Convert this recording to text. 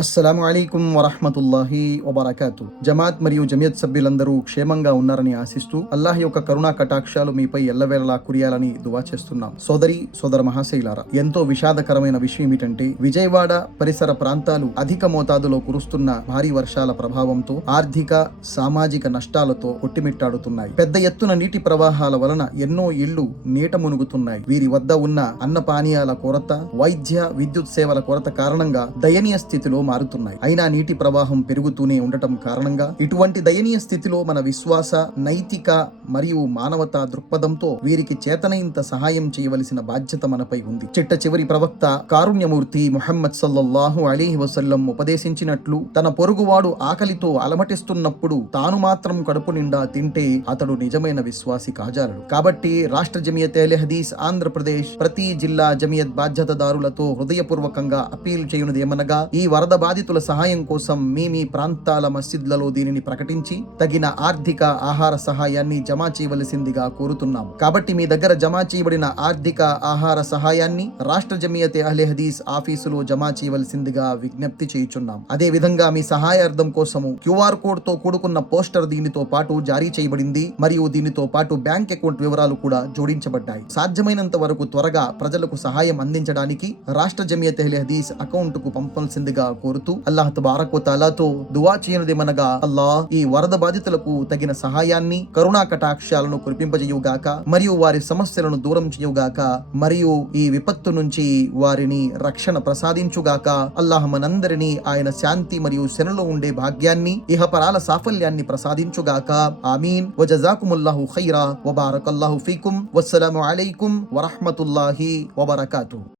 అస్సలం అయికం వరహమతుల్లాహి వబర్కాతు. జమాత్ మరియు జమియత్ సభ్యులందరూ క్షేమంగా ఉన్నారని ఆశిస్తూ అల్లాహ్ యొక్క కరుణా కటాక్షాలు మీపై ఎల్లవేళలా కురియాలని దువా చేస్తున్నాం. సోదరి సోదర మహాశైలారా ఎంతో విషాదకరమైన విషయం ఏమిటంటే విజయవాడ పరిసర ప్రాంతాలు అధిక మోతాదులో కురుస్తున్న భారీ వర్షాల ప్రభావంతో ఆర్థిక సామాజిక నష్టాలతో కొట్టిమిట్టాడుతున్నాయి. పెద్ద ఎత్తున నీటి ప్రవాహాల వలన ఎన్నో ఇళ్ళు నీట మునుగుతున్నాయి. వీరి వద్ద ఉన్న అన్న పానీయాల కొరత వైద్య విద్యుత్ సేవల కొరత కారణంగా దయనీయ స్థితిలో మారుతున్నాయి. అయినా నీటి ప్రవాహం పెరుగుతూనే ఉండటం కారణంగా ఇటువంటి దయనీయ స్థితిలో మన విశ్వాస నైతిక మరియు మానవతా దృక్పథంతో వీరికి చేతనైంత సహాయం చేయవలసిన బాధ్యత మనపై ఉంది. చిట్ట చివరి ప్రవక్త కారుణ్యమూర్తి ముహమ్మద్ సల్లల్లాహు అలీహి వసల్లం ఉపదేశించినట్లు తన పొరుగువాడు ఆకలితో అలమటిస్తున్నప్పుడు తాను మాత్రం కడుపు నిండా తింటే అతడు నిజమైన విశ్వాసి కాజాలడు. కాబట్టి రాష్ట్ర జమియత్ ఎహ్లే హదీస్ ఆంధ్రప్రదేశ్ ప్రతి జిల్లా జమియత్ బాధ్యతదారులతో హృదయపూర్వకంగా అప్పీల్ చేయనుదేమనగా ఈ వరద బాధితుల సహాయం కోసం మీ మీ ప్రాంతాల మస్జిద్లలో దీనిని ప్రకటించి తగిన ఆర్థిక ఆహార సహాయాన్ని జమా చేయవలసిందిగా కోరుతున్నాం. కాబట్టి మీ దగ్గర జమా చేయబడిన ఆర్థిక ఆహార సహాయాన్ని రాష్ట్ర జమియత్ అహ్లే హదీస్ ఆఫీసులో జమా చేయవలసిందిగా విజ్ఞప్తి చేయుచున్నాం. అదే విధంగా మీ సహాయార్థం కోసము క్యూఆర్ కోడ్తో కూడుకున్న పోస్టర్ దీనితో పాటు జారీ చేయబడింది. మరియు దీనితో పాటు బ్యాంక్ అకౌంట్ వివరాలు కూడా జోడించబడ్డాయి. సాధ్యమైనంత వరకు త్వరగా ప్రజలకు సహాయం అందించడానికి రాష్ట్ర జమియత్ అహ్లే హదీస్ అకౌంట్కు పంపాల్సిందిగా కోరుతూ అల్లాహ్ తబారక్ తాలాతో దువా చేయనుదేమనగా అల్లాహ్ ఈ వరద బాధితులకు తగిన సహాయాన్ని కరుణా కటాక్షాలను కురిపింపజేయుగాక మరియు వారి సమస్యలను దూరం చేయుగాక మరియు ఈ విపత్తు నుంచి వారిని రక్షణ ప్రసాదించుగాక అల్లాహ్ మనందరినీ ఆయన శాంతి మరియు శరణలో ఉండే భాగ్యాన్ని ఇహపరాల సాఫల్యాన్ని ప్రసాదించుగాక. ఆమీన్. వజజాకుముల్లాహు ఖైరా. వబారకల్లాహు ఫీకుం. వస్సలాము అలైకుం. వరహ్మతుల్లాహి వబరకాతు.